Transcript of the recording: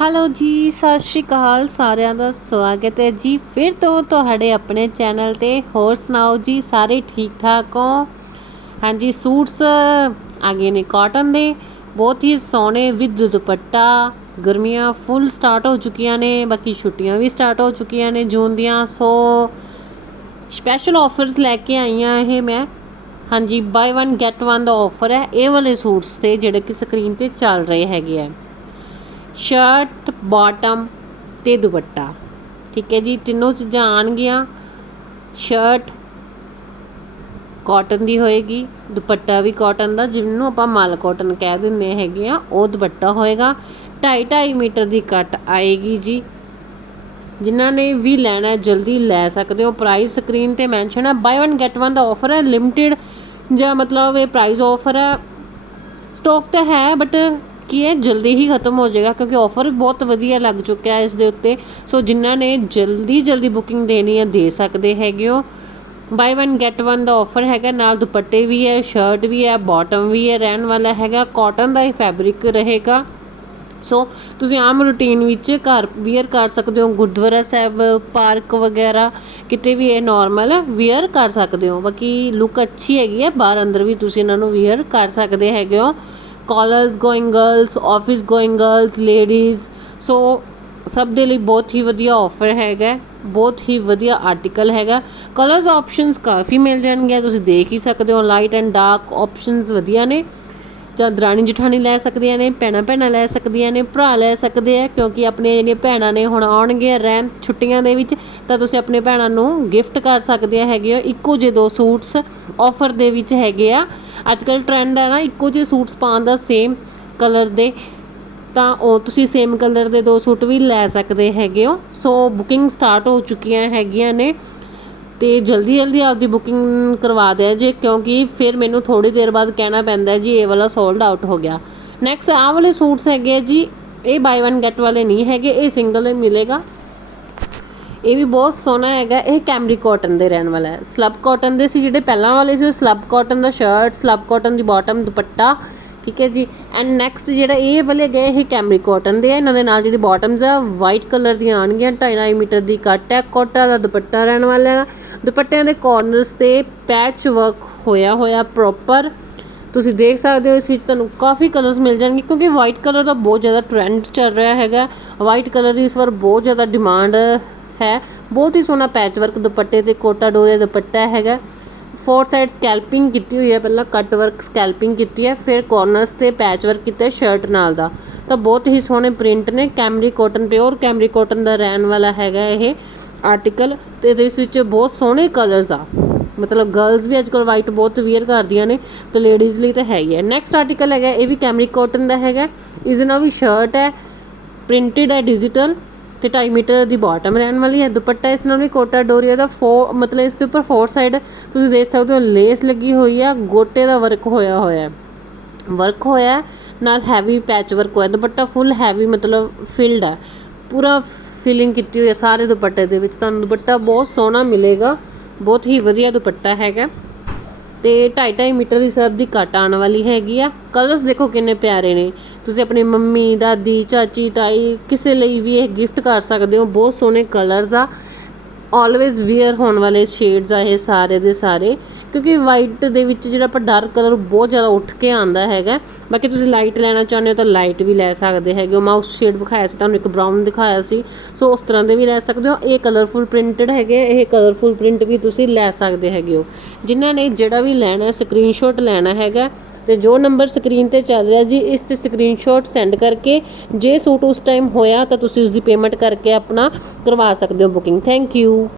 Hello ਜੀ, ਸਤਿ ਸ਼੍ਰੀ ਅਕਾਲ ਸਾਰਿਆਂ ਦਾ ਸਵਾਗਤ ਹੈ ਜੀ। ਫਿਰ ਤੋਂ ਤੁਹਾਡੇ ਆਪਣੇ ਚੈਨਲ ਤੇ ਹੋਰ ਸੁਣਾਓ ਜੀ, ਸਾਰੇ ਠੀਕ ਠਾਕ ਹੋ? ਹਾਂਜੀ, ਸੂਟਸ ਆ ਗਏ ਨੇ ਕਾਟਨ ਦੇ। ਬਹੁਤ ਹੀ ਸੋਹਣੇ ਵਿਦ ਦੁਪੱਟਾ, ਗਰਮੀਆਂ ਫੁੱਲ ਸਟਾਰਟ ਹੋ ਚੁੱਕੀਆਂ ਨੇ, ਬਾਕੀ ਛੁੱਟੀਆਂ ਵੀ ਸਟਾਰਟ ਹੋ ਚੁੱਕੀਆਂ ਨੇ ਜੂਨ ਦੀਆਂ। ਸੋ ਸਪੈਸ਼ਲ ਆਫਰਸ ਲੈ ਕੇ ਆਈਆਂ ਇਹ ਮੈਂ। ਹਾਂਜੀ ਬਾਈ 1 ਗੈਟ 1 ਦਾ ਆਫਰ ਹੈ। ਇਹ ਵਾਲੇ ਸੂਟਸ ਤੇ ਜਿਹੜੇ ਕਿ ਸਕਰੀਨ ਤੇ ਚੱਲ ਰਹੇ ਹੈਗੇ ਆ। ਸ਼ਰਟ ਬਾਟਮ ਅਤੇ ਦੁਪੱਟਾ। ਠੀਕ ਹੈ ਜੀ, ਤਿੰਨੋਂ ਚੀਜ਼ਾਂ ਆਉਣਗੀਆਂ। ਸ਼ਰਟ ਕਾਟਨ ਦੀ ਹੋਏਗੀ, ਦੁਪੱਟਾ ਵੀ ਕਾਟਨ ਦਾ, ਜਿਹਨੂੰ ਆਪਾਂ ਮਲ ਕਾਟਨ ਕਹਿ ਦਿੰਦੇ ਹੈਗੇ ਆ, ਉਹ ਦੁਪੱਟਾ ਹੋਏਗਾ। 2.5 2.5 ਮੀਟਰ ਦੀ ਕੱਟ ਆਏਗੀ ਜੀ। ਜਿਨ੍ਹਾਂ ਨੇ ਵੀ ਲੈਣਾ, ਜਲਦੀ ਲੈ ਸਕਦੇ ਹੋ। ਪ੍ਰਾਈਸ ਸਕਰੀਨ ਤੇ ਮੈਂਸ਼ਨ ਹੈ ਬਾਈ 1 ਗੈਟ 1 ਦਾ ਆਫਰ ਹੈ। ਲਿਮਟਿਡ ਜਾਂ ਮਤਲਬ ਇਹ ਪ੍ਰਾਈਸ ਆਫਰ ਹੈ। ਸਟਾਕ ਤਾਂ ਹੈ ਬਟ ਕੀ ਹੈ ਜਲਦੀ ਹੀ ਖਤਮ ਹੋ ਜਾਏਗਾ ਕਿਉਂਕਿ ਔਫਰ ਬਹੁਤ ਵਧੀਆ ਲੱਗ ਚੁੱਕਿਆ ਇਸ ਦੇ ਉੱਤੇ। ਸੋ ਜਿਨ੍ਹਾਂ ਨੇ ਜਲਦੀ ਜਲਦੀ ਬੁਕਿੰਗ ਦੇਣੀ ਹੈ, ਦੇ ਸਕਦੇ ਹੈਗੇ ਹੋ। ਬਾਈ 1 ਗੈਟ 1 ਦਾ ਆਫਰ ਹੈਗਾ। ਨਾਲ ਦੁਪੱਟੇ ਵੀ ਹੈ ਸ਼ਰਟ ਵੀ ਹੈ ਬਾਟਮ ਵੀ ਹੈ, ਰਹਿਣ ਵਾਲਾ ਹੈਗਾ। ਕਾਟਨ ਦਾ ਹੀ ਫੈਬਰਿਕ ਰਹੇਗਾ। ਸੋ ਤੁਸੀਂ ਆਮ ਰੂਟੀਨ ਵਿੱਚ ਘਰ ਵੀਅਰ ਕਰ ਸਕਦੇ ਹੋ। ਗੁਰਦੁਆਰਾ ਸਾਹਿਬ, ਪਾਰਕ ਵਗੈਰਾ, ਕਿਤੇ ਵੀ ਇਹ ਨਾਰਮਲ ਵੀਅਰ ਕਰ ਸਕਦੇ ਹੋ। ਬਾਕੀ ਲੁੱਕ ਅੱਛੀ ਹੈਗੀ ਹੈ। ਬਾਹਰ ਅੰਦਰ ਵੀ ਤੁਸੀਂ ਇਹਨਾਂ ਨੂੰ ਵੀਅਰ ਕਰ ਸਕਦੇ ਹੈਗੇ ਹੋ। College going girls office going girls ladies so ਸਭ ਦੇ ਲਈ ਬਹੁਤ ਹੀ ਵਧੀਆ ਆਫਰ ਹੈਗਾ ਬਹੁਤ ਹੀ ਵਧੀਆ ਆਰਟੀਕਲ ਹੈਗਾ ਕਲਰਸ ਆਪਸ਼ਨਸ ਕਾਫੀ ਮਿਲ ਜਾਣਗੇ, ਤੁਸੀਂ ਦੇਖ ਹੀ ਸਕਦੇ ਹੋ ਲਾਈਟ ਐਂਡ ਡਾਰਕ ਆਪਸ਼ਨਸ ਵਧੀਆ ਨੇ। ਜਾਂ ਦਰਾਣੀ ਜਠਾਣੀ ਲੈ ਸਕਦੀਆਂ ਨੇ, ਭੈਣਾਂ ਭੈਣਾਂ ਲੈ ਸਕਦੀਆਂ ਨੇ, ਭਰਾ ਲੈ ਸਕਦੇ ਆ, ਕਿਉਂਕਿ ਆਪਣੀਆਂ ਜਿਹੜੀਆਂ ਭੈਣਾਂ ਨੇ ਹੁਣ ਆਉਣਗੇ ਰਹਿਣ ਛੁੱਟੀਆਂ ਦੇ ਵਿੱਚ, ਤਾਂ ਤੁਸੀਂ ਆਪਣੇ ਭੈਣਾਂ ਨੂੰ ਗਿਫਟ ਕਰ ਸਕਦੇ ਹੈਗੇ ਹੋ ਇੱਕੋ ਜਿਹੇ ਦੋ ਸੂਟਸ ਆਫਰ ਦੇ ਵਿੱਚ ਹੈਗੇ ਆ। ਅੱਜ ਕੱਲ ਟ੍ਰੈਂਡ ਹੈ ਨਾ, ਇੱਕੋ ਜਿਹੇ ਸੂਟਸ ਪਾਉਣ ਦਾ ਸੇਮ ਕਲਰ ਦੇ। ਤਾਂ ਉਹ ਤੁਸੀਂ ਸੇਮ ਕਲਰ ਦੇ ਦੋ ਸੂਟ ਵੀ ਲੈ ਸਕਦੇ ਹੈਗੇ ਹੋ। ਸੋ ਬੁਕਿੰਗ ਸਟਾਰਟ ਹੋ ਚੁੱਕੀਆਂ ਹੈਗੀਆਂ ਨੇ। ਤੇ ਜਲਦੀ ਜਲਦੀ ਆਪਦੀ ਬੁਕਿੰਗ ਕਰਵਾ ਦਿਆ ਜੇ, ਕਿਉਂਕਿ ਫਿਰ ਮੈਨੂੰ ਥੋੜੀ ਦੇਰ ਬਾਅਦ ਕਹਿਣਾ ਪੈਂਦਾ ਜੀ, ਇਹ ਵਾਲਾ ਸੋਲਡ ਆਊਟ ਹੋ ਗਿਆ। ਨੈਕਸਟ ਆਹ ਵਾਲੇ ਸੂਟਸ ਹੈਗੇ ਆ ਜੀ, ਇਹ ਬਾਈ 1 ਗੈਟ ਵਾਲੇ ਨਹੀਂ ਹੈਗੇ, ਇਹ ਸਿੰਗਲ ਹੀ ਮਿਲੇਗਾ। ਇਹ ਵੀ ਬਹੁਤ ਸੋਹਣਾ ਹੈਗਾ, ਇਹ ਕੈਮਰੀ ਕਾਟਨ ਦੇ ਰਹਿਣ ਵਾਲਾ ਹੈ। ਸਲਬ ਕਾਟਨ ਦੇ ਸੀ ਜਿਹੜੇ ਪਹਿਲਾਂ ਵਾਲੇ ਸੀ, ਉਹ ਸਲਬ ਕਾਟਨ ਦਾ ਸ਼ਰਟ ਸਲਬ ਕਾਟਨ ਦੀ ਬਾਟਮ ਦੁਪੱਟਾ, ਠੀਕ ਹੈ ਜੀ। ਐਂਡ ਨੈਕਸਟ ਜਿਹੜਾ ਇਹ ਵਾਲੇ ਗਏ ਇਹ ਕੈਮਰੀ ਕਾਟਨ ਦੇ ਆ। ਇਹਨਾਂ ਦੇ ਨਾਲ ਜਿਹੜੀ ਬਾਟਮਸ ਆ ਵਾਈਟ ਕਲਰ ਦੀਆਂ ਆਣਗੀਆਂ 2.5 ਮੀਟਰ ਦੀ ਕੱਟ ਹੈ। ਕੋਟਾ ਦਾ ਦੁਪੱਟਾ ਰਹਿਣ ਵਾਲਾ ਹੈ ਦੁਪੱਟਿਆਂ ਦੇ ਕਾਰਨਰਸ ਤੇ ਪੈਚ ਵਰਕ ਹੋਇਆ ਹੋਇਆ ਪ੍ਰੋਪਰ ਤੁਸੀਂ ਦੇਖ ਸਕਦੇ ਹੋ, ਇਸ ਵਿੱਚ ਤੁਹਾਨੂੰ ਕਾਫੀ ਕਲਰਸ ਮਿਲ ਜਾਣਗੇ, ਕਿਉਂਕਿ ਵਾਈਟ ਕਲਰ ਦਾ ਬਹੁਤ ਜ਼ਿਆਦਾ ਟ੍ਰੈਂਡ ਚੱਲ ਰਿਹਾ ਹੈਗਾ। ਵਾਈਟ ਕਲਰ ਦੀ ਇਸ ਵਾਰ ਬਹੁਤ ਜ਼ਿਆਦਾ ਡਿਮਾਂਡ ਹੈ। ਬਹੁਤ ਹੀ ਸੋਹਣਾ ਪੈਚ ਵਰਕ ਦੁਪੱਟੇ ਤੇ ਕੋਟਾ ਡੋਰੇ ਦੁਪੱਟਾ ਹੈਗਾ। ਫੋਰ ਸਾਈਡ ਸਕੈਲਪਿੰਗ ਕੀਤੀ ਹੋਈ ਹੈ। ਪਹਿਲਾਂ ਕੱਟ ਵਰਕ ਸਕੈਲਪਿੰਗ ਕੀਤੀ ਹੈ। ਫਿਰ ਕਾਰਨਰਸ ਤੇ ਪੈਚ ਵਰਕ ਕੀਤਾ ਸ਼ਰਟ ਨਾਲ ਦਾ। ਤਾਂ ਬਹੁਤ ਹੀ ਸੋਹਣੇ ਪ੍ਰਿੰਟ ਨੇ। Camry cotton pure Camry cotton ਦਾ ਰਹਿਣ ਵਾਲਾ ਹੈਗਾ ਇਹ ਆਰਟੀਕਲ ਤੇ ਇਸ ਵਿੱਚ ਬਹੁਤ ਸੋਹਣੇ ਕਲਰਸ ਆ। ਮਤਲਬ ਗਰਲਸ ਵੀ ਅੱਜਕੱਲ ਵਾਈਟ ਬਹੁਤ ਵੇਅਰ ਕਰਦੀਆਂ ਨੇ ਤੇ ਲੇਡੀਜ਼ ਲਈ ਤਾਂ ਹੈ ਹੀ ਹੈ। ਨੈਕਸਟ ਆਰਟੀਕਲ ਹੈਗਾ, ਇਹ ਵੀ ਕੈਮਰੀ ਕਾਟਨ ਦਾ ਹੈਗਾ। ਇਸ ਦੇ ਨਾਲ ਵੀ ਸ਼ਰਟ ਹੈ। ਪ੍ਰਿੰਟਡ ਹੈ ਡਿਜੀਟਲ ਤੇ 2.5 ਮੀਟਰ ਦੀ ਬਾਟਮ ਰਹਿਣ ਵਾਲੀ ਹੈ। ਦੁਪੱਟਾ ਇਸ ਨਾਲ ਵੀ ਕੋਟਾ ਡੋਰੀਆ ਦਾ ਫੋ ਮਤਲਬ ਇਸ ਦੇ ਉੱਪਰ ਫੋਰ ਸਾਈਡ ਤੁਸੀਂ ਦੇਖ ਸਕਦੇ ਹੋ ਲੇਸ ਲੱਗੀ ਹੋਈ ਆ, ਗੋਟੇ ਦਾ ਵਰਕ ਹੋਇਆ ਹੋਇਆ ਹੈ। ਵਰਕ ਹੋਇਆ ਨਾਲ ਹੈਵੀ ਪੈਚ ਵਰਕ ਹੋਇਆ। ਦੁਪੱਟਾ ਫੁੱਲ ਹੈਵੀ ਮਤਲਬ ਫਿਲਡ ਹੈ ਪੂਰਾ ਫਿਲਿੰਗ ਕੀਤੀ ਹੋਈ ਹੈ ਸਾਰੇ ਦੁਪੱਟੇ ਦੇ ਵਿੱਚ। ਤੁਹਾਨੂੰ ਦੁਪੱਟਾ ਬਹੁਤ ਸੋਹਣਾ ਮਿਲੇਗਾ। ਬਹੁਤ ਹੀ ਵਧੀਆ ਦੁਪੱਟਾ ਹੈਗਾ। ਤੇ 2.5 ਮੀਟਰ ਦੀ ਸਭ ਦੀ ਕੱਟ ਆਉਣ ਵਾਲੀ ਹੈਗੀ ਆ। ਕਲਰਸ ਦੇਖੋ ਕਿੰਨੇ ਪਿਆਰੇ ਨੇ। ਤੁਸੀਂ ਆਪਣੀ ਮੰਮੀ, ਦਾਦੀ, ਚਾਚੀ, ਤਾਈ ਕਿਸੇ ਲਈ ਵੀ ਇਹ ਗਿਫਟ ਕਰ ਸਕਦੇ ਹੋ। ਬਹੁਤ ਸੋਹਣੇ ਕਲਰਸ ਆ। ਆਲਵੇਜ਼ ਵੇਅਰ ਹੋਣ ਵਾਲੇ ਸ਼ੇਡਸ ਆ ਇਹ ਸਾਰੇ ਦੇ ਸਾਰੇ, ਕਿਉਂਕਿ ਵਾਈਟ ਦੇ ਵਿੱਚ ਜਿਹੜਾ ਆਪਾਂ ਡਾਰਕ ਕਲਰ ਬਹੁਤ ਜ਼ਿਆਦਾ ਉੱਠ ਕੇ ਆਂਦਾ ਹੈਗਾ। ਬਾਕੀ ਤੁਸੀਂ ਲਾਈਟ ਲੈਣਾ ਚਾਹੁੰਦੇ ਹੋ ਤਾਂ ਲਾਈਟ ਵੀ ਲੈ ਸਕਦੇ ਹੈਗੇ ਹੋ। ਮੈਂ ਉਸ ਸ਼ੇਡ ਵਿਖਾਇਆ ਸੀ, ਤੁਹਾਨੂੰ ਇੱਕ ਬਰਾਊਨ ਦਿਖਾਇਆ ਸੀ। ਸੋ ਉਸ ਤਰ੍ਹਾਂ ਦੇ ਵੀ ਲੈ ਸਕਦੇ ਹੋ। ਇਹ ਕਲਰਫੁਲ ਪ੍ਰਿੰਟਡ ਹੈਗੇ, ਇਹ ਕਲਰਫੁਲ ਪ੍ਰਿੰਟ ਵੀ ਤੁਸੀਂ ਲੈ ਸਕਦੇ ਹੈਗੇ ਹੋ। ਜਿਨ੍ਹਾਂ ਨੇ ਜਿਹੜਾ ਵੀ ਲੈਣਾ ਸਕਰੀਨਸ਼ਾਟ ਲੈਣਾ ਹੈਗਾ ਤੇ ਜੋ ਨੰਬਰ ਸਕਰੀਨ ਤੇ ਚੱਲ ਰਿਹਾ ਜੀ, ਇਸ ਤੇ ਸਕਰੀਨਸ਼ਾਟ ਸੈਂਡ ਕਰਕੇ ਜੇ ਸੂਟ ਉਸ ਟਾਈਮ ਹੋਇਆ ਤਾਂ ਤੁਸੀਂ ਉਸ ਦੀ ਪੇਮੈਂਟ ਕਰਕੇ ਆਪਣਾ ਕਰਵਾ ਸਕਦੇ ਹੋ ਬੁਕਿੰਗ ਥੈਂਕ ਯੂ